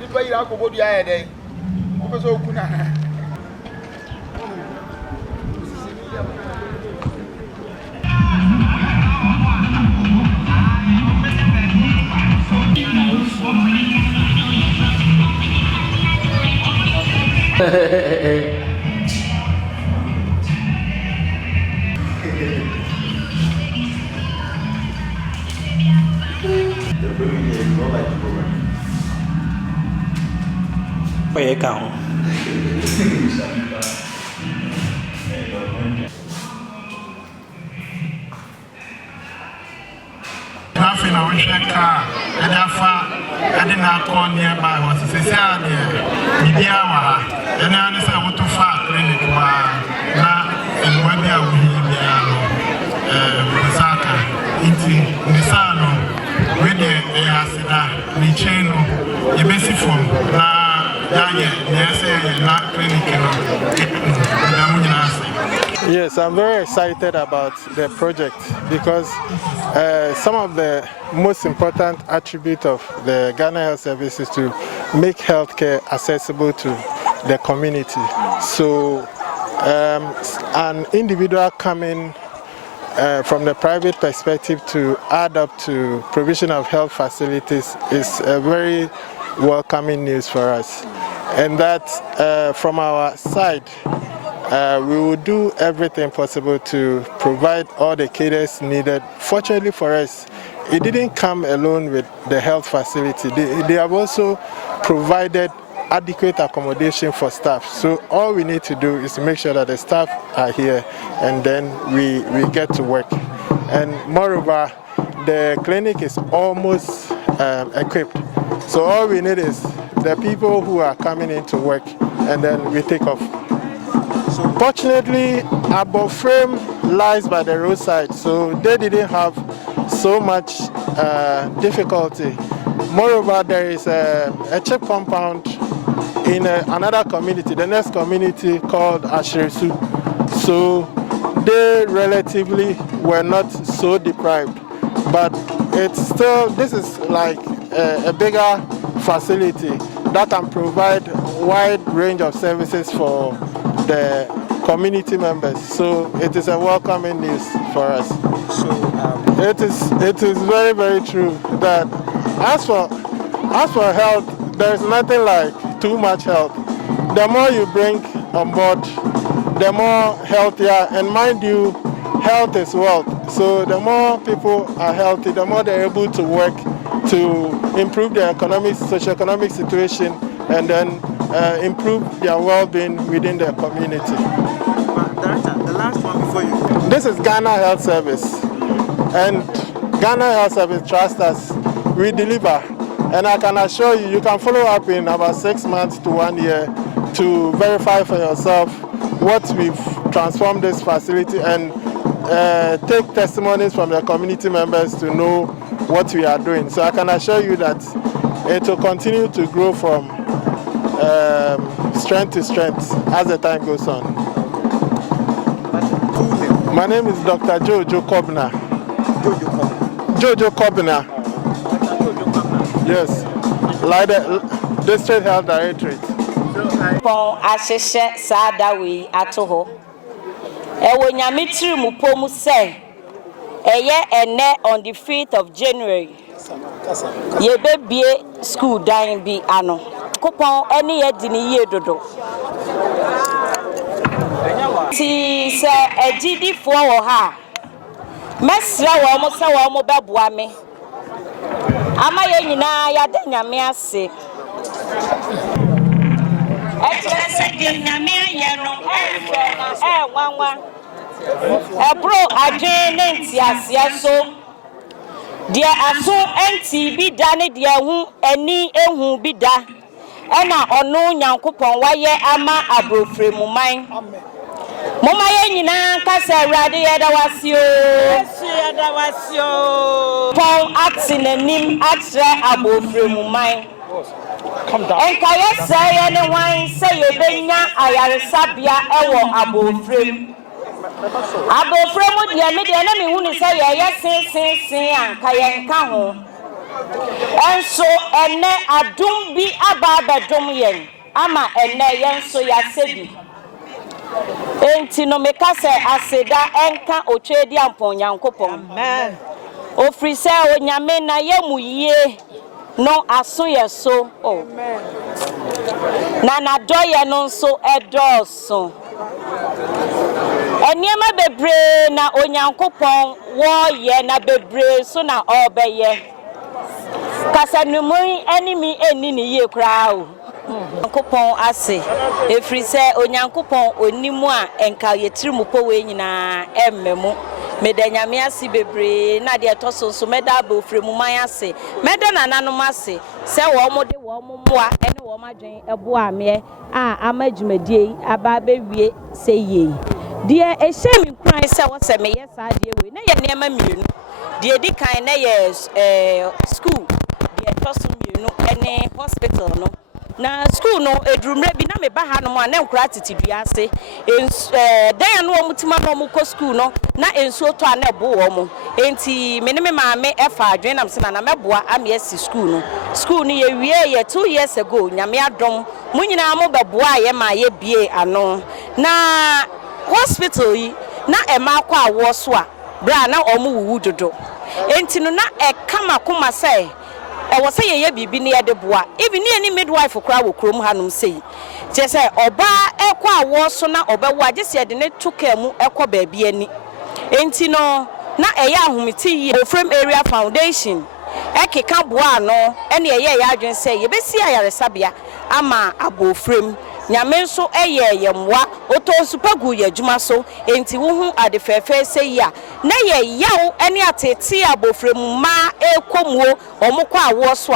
Anybody I go to the eye day. Because of Kuna. Pay account. Nothing I wish I car, and I didn't have call nearby was a sad media, and I understand what to far clinic and when they are with Saka into Nisano, with the Asida, Nicheno, a basic form. Yes, I'm very excited about the project because some of the most important attributes of the Ghana Health Service is to make healthcare accessible to the community. So an individual coming from the private perspective to add up to provision of health facilities is a very welcoming news for us. And that from our side, we will do everything possible to provide all the cadres needed. Fortunately for us, it didn't come alone with the health facility. They have also provided adequate accommodation for staff. So all we need to do is to make sure that the staff are here and then we get to work. And moreover, the clinic is almost equipped. So all we need is the people who are coming in to work and then we take off. So fortunately, Abofrem lies by the roadside, so they didn't have so much difficulty. Moreover, there is a chip compound in another community, the next community called Ashresu. So they relatively were not so deprived, but it's still, this is like a bigger facility that can provide a wide range of services for the community members. So it is a welcoming news for us. So it is very, very true that as for health, there is nothing like too much health. The more you bring on board, the more healthier, and mind you, health is wealth. So the more people are healthy, the more they're able to work to improve their socio-economic situation and then improve their well-being within their community. Director, the last one before you. This is Ghana Health Service, and Ghana Health Service trusts us. We deliver, and I can assure you, you can follow up in about 6 months to 1 year to verify for yourself what we've transformed this facility and take testimonies from the community members to know what we are doing. So I can assure you that it will continue to grow from strength to strength as the time goes on. My name is Dr. Jojo Kobna. Jojo Kobna. Yes, like the District Health Directorate. Pon Asheshe Sadawi Atoho. Ewo nyamitiri mupomu say eye ene on the 5th of January. Yebe bie school dying bi ano. Kupon eni ye dini ye dodo. Ti se ejidi fo wo ha. Mesra wo mo se wo mo beboa me. Ama ye nyina ya da nyame ase. Ebro adwene ntiasia so dia aso enti bi da ne dia hu ani ehu bi da ena ono nyankopon waye ama Abofrem man moma ye nyina kasa awrade ye da wasio yesu ye da wasio pon atinanim atre Abofrem man Nkawie-Abofrem ne wan say yebenya ayaresabia ewo Abofrem. Abofrem dia me dia na me hu ni say ye sin anka ye nka ho. enso ene adum bi aba badum yen ama ene yenso yasebi enti no meka se aseda enka otwedi ampon Nyankopon amen ofri se onyame na yemuye no aso yeso amen na doye no nso edoso eniema bebre na Onyankopon wo ye na bebre so na obeye kasa numuri enemy enini ye kra o Onyankopon ase efri se Onyankopon onimu a enka yetirimu po we nyina emmemu medanyame ase bebre na de toso so meda Abofrem man ase meda nananom ase se wo mo de wo mo moa ene wo madwen ebo ame a amadwumadie aba bewie se ye de ehye mi kran se wo se me ye sa de we na ye nema mienu de di kan na ye school de toso mienu ene hospital no na school no edrumre bi na me ba ha no ma na nkura titidua ase dan no omutima no omukọ school no na ensuo to ana ebo wo mo enti me ne me maame efa adwen nam se na meboa ame asi school no ye wie ye 2 years ago nyame adom munyina mo beboa ye ma ye bie ano na hospital yi na ema kwa awo so a bra na omu wuwu dodo enti no na ekama koma sai e wo se ye bibi ne ye de boa even ni midwife kra wo krom hanom sei je se oba ekwa awo so na obewo agese de ne tuka mu ekọ baabi ani enti no na eye ahomiti ye Abofrem area foundation ekeka boa no ene eye ya adwen se ye besi ayaresabia ama Abofrem nyame nso eye yemwa otonsu pagu ye adwuma so enti wo hu adefefe se ya na ye yawo ene atete Abofrem ma ekomuo omukọ awo so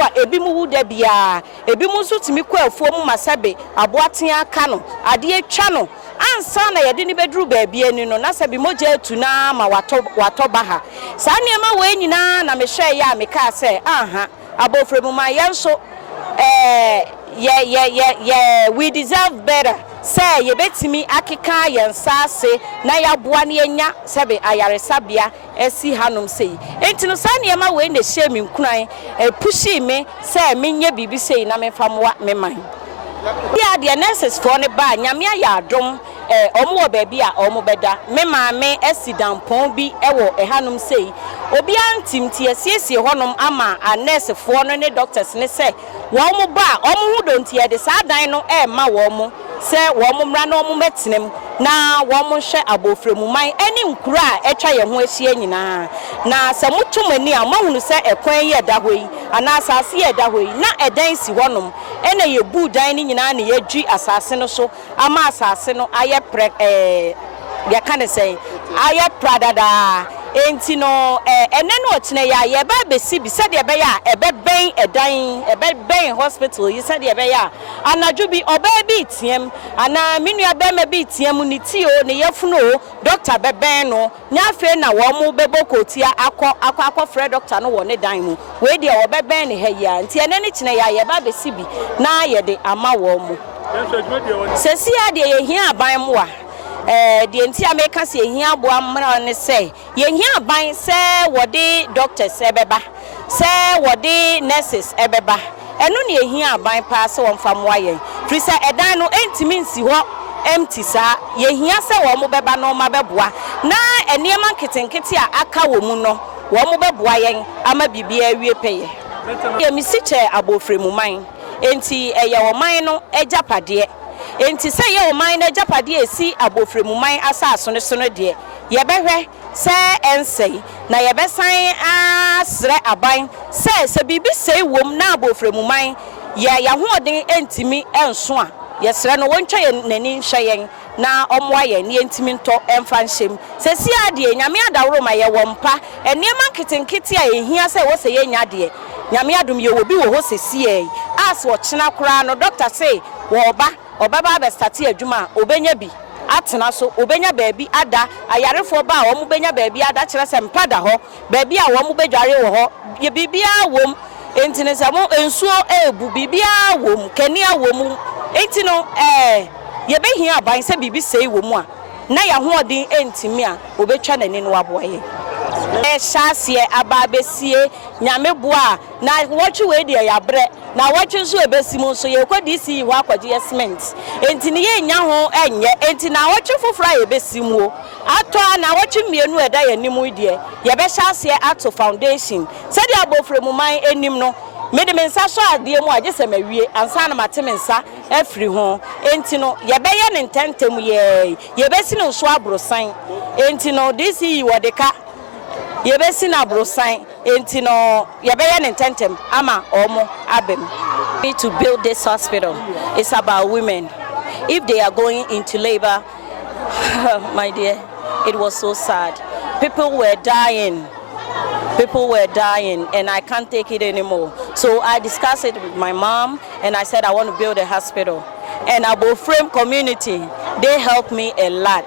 a ebi mu wu da bia ebi mu nso timi kọ afuo mu masabe aboaten aka no ade atwa no ansa na ye de ni beduru baabi ani no na sabi moja atu na ma wato baha saa niema we nyina na me hwe ya me ka se aha Abofrem ma ye nso we deserve better say ye betimi akeka ye nsase na ya boa na yenya sebe ayaresabia esi hanom sei enti no saa niema we na hye mi nkuran pushi me say menye bibi sei na me famwa me man ya de nurses for ne ba nyame ya adom omo wo baabi a omo beda me maame esidampon bi ewo hanom sei obi antimti asiesie honom ama a nurse for no ne doctors ne say wo mo ba omo hu donti e de saa dan no ma wo mo se wo mo mra no mo metinem na wo mo hwe Abofrem man ani nkura etwa ye ho ahia nyina na se mutum ani a mo hunu se ekwan ye da hoyi ana asase ye da hoyi na edan si honom ene ye bu dan ni nyina na ye dwi asase no so ama asase no aye ya kan say aye pradada enti no ene no otene ya ye ba besi bi se de be ya ebeben edan ebeben hospital yi se de be ya anadwo bi oba bi tiem ana menua be ma bi tiem ni ti o ne yefuno doctor beben no nya fe na wo mu bebokotia akọ frɛ doctor no wo ne dan mu we de obeben ne ha ya enti ene ne kine ya ye ba besi bi na ye de ama wo mu sesi ya de ye hia aban mu a the entire makers ye here boa mra ne say ye here ban say wode doctors ebeba say wode nurses ebeba eno ne ye here ban pass won famwa ye free say edan no entimi nsi ho empty sa ye here say wo mo beba no ma beboa na eniema nketenkete a aka wo mu no wo mo beboa yen ama bibia wie peye ye misiche Abofrem man enti eye wo man no ejapade enti se ye o man na japade esi Abofrem man asaso ne so no de ye behwe se ensei na ye besan asre aban se bibi sei wom na Abofrem man ya hoden entimi enso a ye sre no wontwa ye nani hweyen na omoa ye ne entimi nto emfa nhyem se si ade nyame adawro ma ye wompa eniema nketenkete a ehia se wo se ye nya de nyame adom ye obi wo ho sesie as wo kyena kora no doctor say wo oba ba start adwuma obenya bi atena so obenya baabi ada ayarefo ba wo mu benya baabi ada kyerɛ sɛ mpada hɔ baabi a wo mu bedware wo hɔ ye bibia wom entine sɛ mo ensuo ebu bibia wom kania wom entino ye behia aban sɛ bibi sei wom a na ya hoɔden entimi a obetwa nani no aboye Shasie ababesie nyame boa na watchu we de yabre na watchu so ebesimu so ye kwa DC wa kwaje cement enti ne ye nya ho enye enti na watchu fofora ebesimu ato na watchu mienu eda yanimu de ye be shasie ato foundation se de Abofrem man enim no mede mensa so ade mu agye se mawie ansa na mate mensa afri ho enti no ye be ye ne ntentem ye be si no so abrosan enti no DC wodeka Yebesi na brosan enti no yebeye ntentem ama omo abem. Need to build this hospital. It's about women. If they are going into labor, my dear, it was so sad. People were dying. People were dying and I can't take it anymore. So I discussed it with my mom and I said I want to build a hospital. And Abofrem community, they helped me a lot.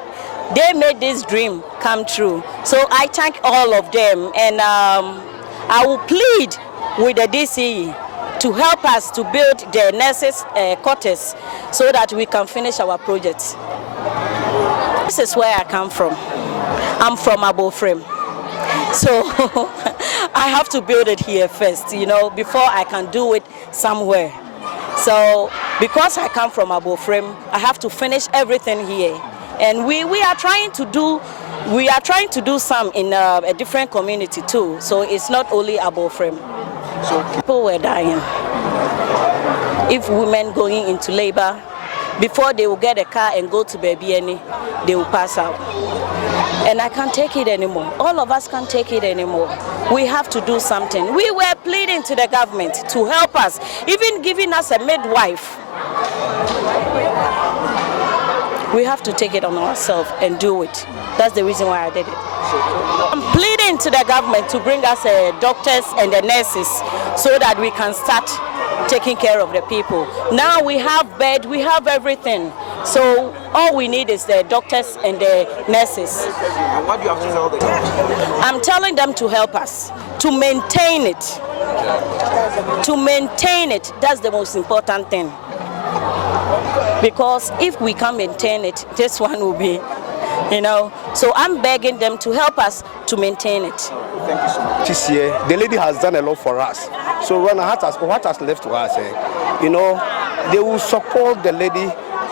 They made this dream come true. So I thank all of them and I will plead with the DCE to help us to build the nurses' quarters so that we can finish our project. This is where I come from. I'm from Abofrem. So I have to build it here first, you know, before I can do it somewhere. So because I come from Abofrem, I have to finish everything here. And we are trying to do some in a different community too. So it's not only Abofrem. So people were dying. If women going into labor, before they will get a car and go to Baby, they will pass out. And I can't take it anymore. All of us can't take it anymore. We have to do something. We were pleading to the government to help us, even giving us a midwife. We have to take it on ourselves and do it. That's the reason why I did it. I'm pleading to the government to bring us doctors and the nurses so that we can start taking care of the people. Now we have bed, we have everything. So all we need is the doctors and the nurses. And what do you have to tell the government? I'm telling them to help us, to maintain it. To maintain it, that's the most important thing. Because if we can maintain it, this one will be, you know. So I'm begging them to help us to maintain it. Thank you so much. This year, the lady has done a lot for us. So what has left to us, you know, they will support the lady.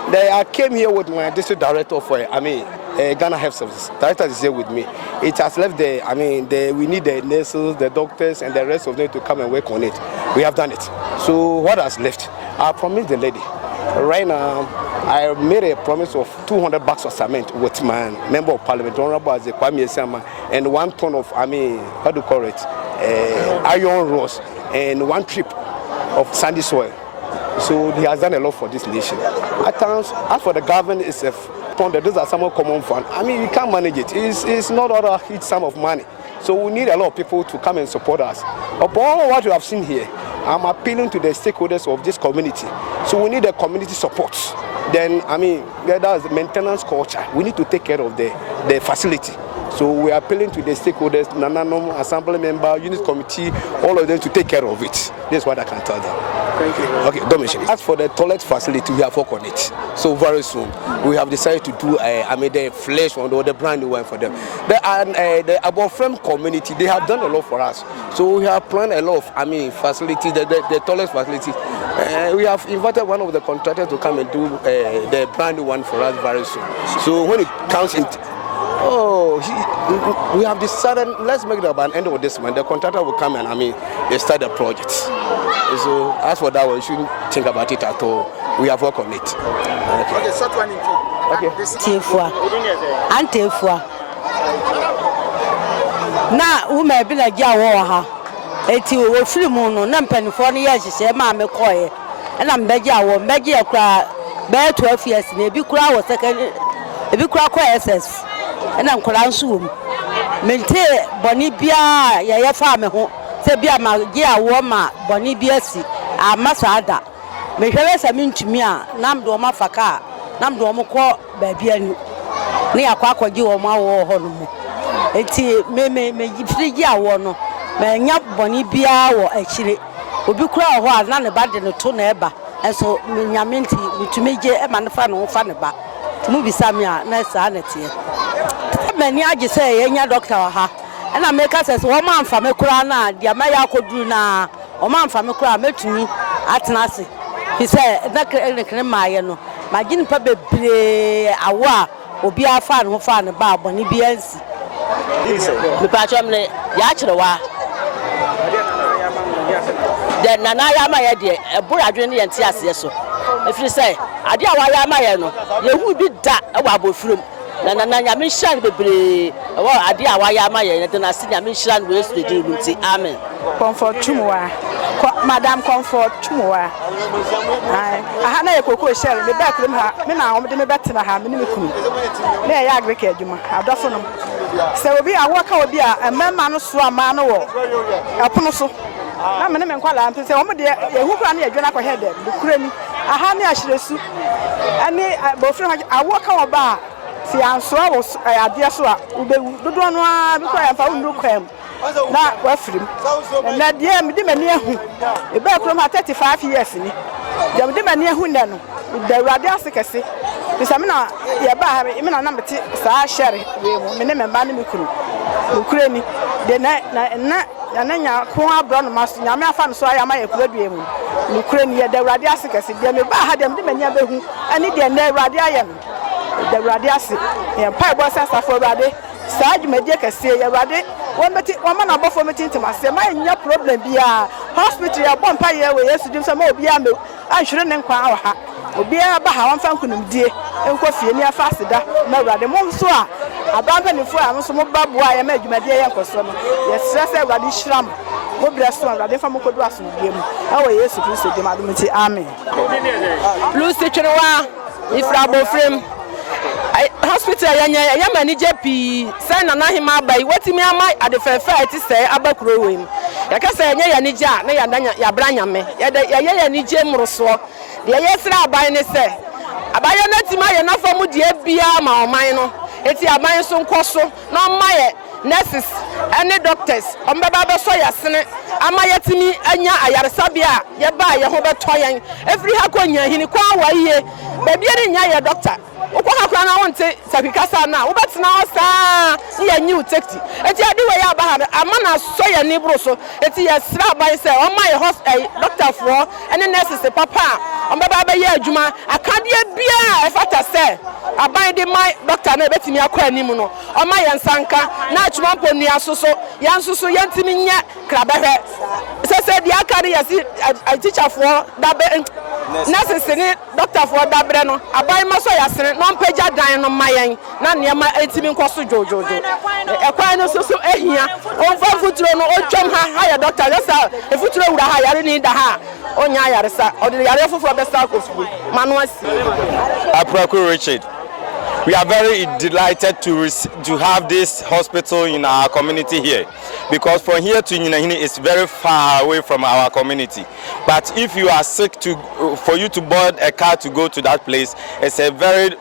I came here with my district director for, Ghana Health Services. Director is here with me. It has left we need the nurses, the doctors, and the rest of them to come and work on it. We have done it. So what has left? I promised the lady. Right now, I made a promise of 200 bags of cement with my member of parliament, Honorable Nkawie-Abofrem, and 1 ton of, iron rods, and 1 trip of sandy soil. So he has done a lot for this nation. At times, as for the government itself, those are some common fund. We can't manage it. It's not a huge sum of money. So we need a lot of people to come and support us. Upon all what you have seen here, I'm appealing to the stakeholders of this community. So we need the community support. Then, that's the maintenance culture. We need to take care of the facility. So we are appealing to the stakeholders, Nananom, Assembly member, unit committee, all of them to take care of it. This is what I can tell them. Thank you. Okay, don't mention it. As for the toilet facility, we have worked on it. So very soon, we have decided to do the flesh one or the brand new one for them. The Abofrem community, they have done a lot for us. So we have planned a lot of, facilities, the toilet facility. We have invited one of the contractors to come and do the brand new one for us very soon. So when it comes in, we have decided, let's make it about the end of this month. The contractor will come and they start the project. So as for that one, you shouldn't think about it at all. We have worked on it. Okay, short one in okay. Antefua. Na woman be like Yawa. Eti we free mono, na mpanifo no ye hye ma me koye. Na mbeji awo, mbeji akra be 12 years na ebi kura wo second ebi kura kwa SS. Na nkora nso wom. Mente boni bia ye fa me ho. Se bia ma gi awo ma boni bia si amasada. Me hwere sa mintumi a nam do ma faka nam do mo ko ba bia nu. Ne yakwa akwaji wo ma wo ho no mu. Eti me firi gi awo no. Me nya boni bia wo akire. Obi kura ho a na ne ba de no to na eba. Enso me nyamenti mitumi je e ma ne fa no fa ne ba. Mu bisa me a na sa na tie. Many age say enya doctor ha and I make us as woman from a crana, the Amaya could do now, or man from a crowd, met me at Nasi. He said, "Not my my gin pebble play a wa, or be a fan who found a bar when he be else." The patron, Yachawa. Then Nana my idea, a Buradrini and Tias. If you say, I dear Wayamayano, you would be that a wabble from Nana Mission be I dear Wayamaya, and I see a mission with the duty. Amen. Comfort Chumwa, Madame Comfort Chumwa. I had a cocoa shell, the back of her, Mina, the better than her, Minikum. Nay, agric, I don't so be a worker will be a man swam man or a punoso. I'm an Emanquala and say, oh, dear, who can hear Jonah head, the cream. I had me actually soup. And I walk our bar. See, I'm so I was a dear so. We don't know because I found no crime. Not worth him. And that dear Medimania who a bear from her 35 years in it. The Medimania who then with the radiasicacy. The Samina, Yaba, Imina number Sherry, minimum Banimukuru, Ukraine, the night. Nanya kwa brown master nyame afa no so ayama ekwadue mu Ukraine ye the radiasicacy de me ba ha dem de manya behu ani de na radia ye the radiasi ye pai bo sasa for rade sa djumade kase ye rade won beti won na bofo metintim ase ma nya problem bia hospital ye bon pai ye we yesu dim so ma obi a me anhwere ne nkwa ha obi a ba ha won fa nkunumdie enko fie ni afa aseda na rade mo so a abampa ni fo a so mo baboa ye ma djumade ye nkoso no ye stress e rade shram mo breso rade fa mo kodu asomdie mu awo yesu kristo de madumti amen Lucy Chirwa Nkawie-Abofrem hospital ya manager pi say na hima bai wetimi ama adefefe ati say abakuro wem ya ka say nya ya nija na ya danya ya branyame ya nije mroso de ya sira abai ne say abaya na tima ya na famu de bia ma oman no eti aban so nkoso na maye nurses and doctors ombeba be so ya sene ama yetimi anya ayaresa bia ye ba ye ho betoyen every hakonya hini kwa waye ba bia ni nya ya doctor ukwa hakwa na wonte sakwikasa na wobetena osa ye nyi utekti eti ade we ya ba ha ama na so ya nibro so eti ye sra ban se o ma ye hospital doctor for and nurses papa ombeba be ye adwuma akade bia e fata se aban de mai doctor na betimi akwa anim no o ma ye nsanka na atwuma ponu asoso ya nsoso ye ntimi nya krabehwe se dia akare ya si teacher for dabe nurses ni doctor for dabre no aban ma so ya sene no mpaja dan no mayen na niam etimi nkoso jojojo ekwan no so ehia onfa futuro no otwam ha ya doctor yesa e futuro wura ha yare ni da ha onya yare sa odi yare foforo be sa kofu manuasi Aproko Richard. We are very delighted to have this hospital in our community here, because from here to Nyinahini is very far away from our community. But if you are sick, for you to board a car to go to that place, it's a very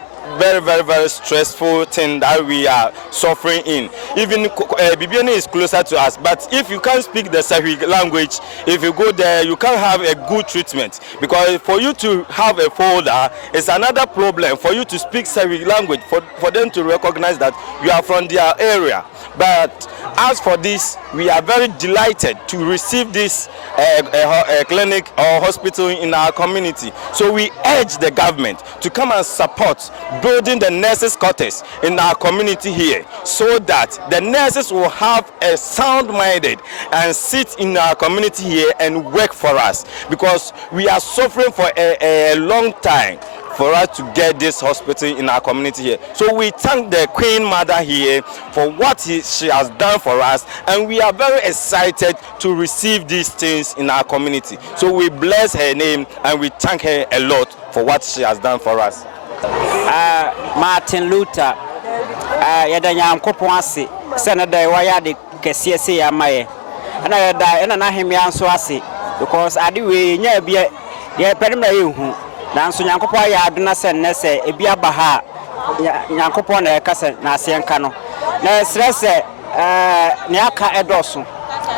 stressful thing that we are suffering in. Even Bibiani is closer to us, but if you can't speak the Sahi language, if you go there, you can't have a good treatment, because for you to have a folder is another problem. For you to speak Sahi language, for them to recognize that you are from their area. But as for this, we are very delighted to receive this clinic or hospital in our community. So we urge the government to come and support building the nurses' quarters in our community here, so that the nurses will have a sound-minded and sit in our community here and work for us, because we are suffering for a long time for us to get this hospital in our community here. So we thank the Queen Mother here for what she has done for us, and we are very excited to receive these things in our community. So we bless her name and we thank her a lot for what she has done for us. Martin Luther, Yadanyam Kopoasi, Senator Wayadi Kesiasi Amaye, and I die and I him Yanswasi, because I do we never be a perimeter. Nanso Nyankopon ya aduna sen nese ebia baha Nyankopon na ekase na asienka no na esre se ne aka edoso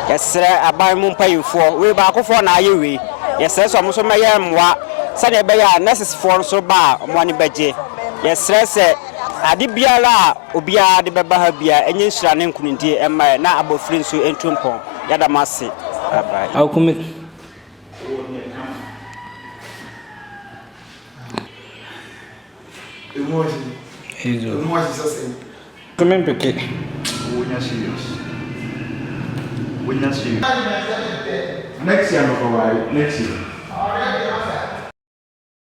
esre aban mu mpayimfo we ba akofo na ayewe yesre so mo so meye mwa sane be ya necessary so ba mo ani beje yesre se ade biara obiara de beba ha bia enye nhyira ne nkunindie ema na Abofrem so entumpon yada mase abai akume Emoji sasa. Come peke Wonya serious. Next year no go next year.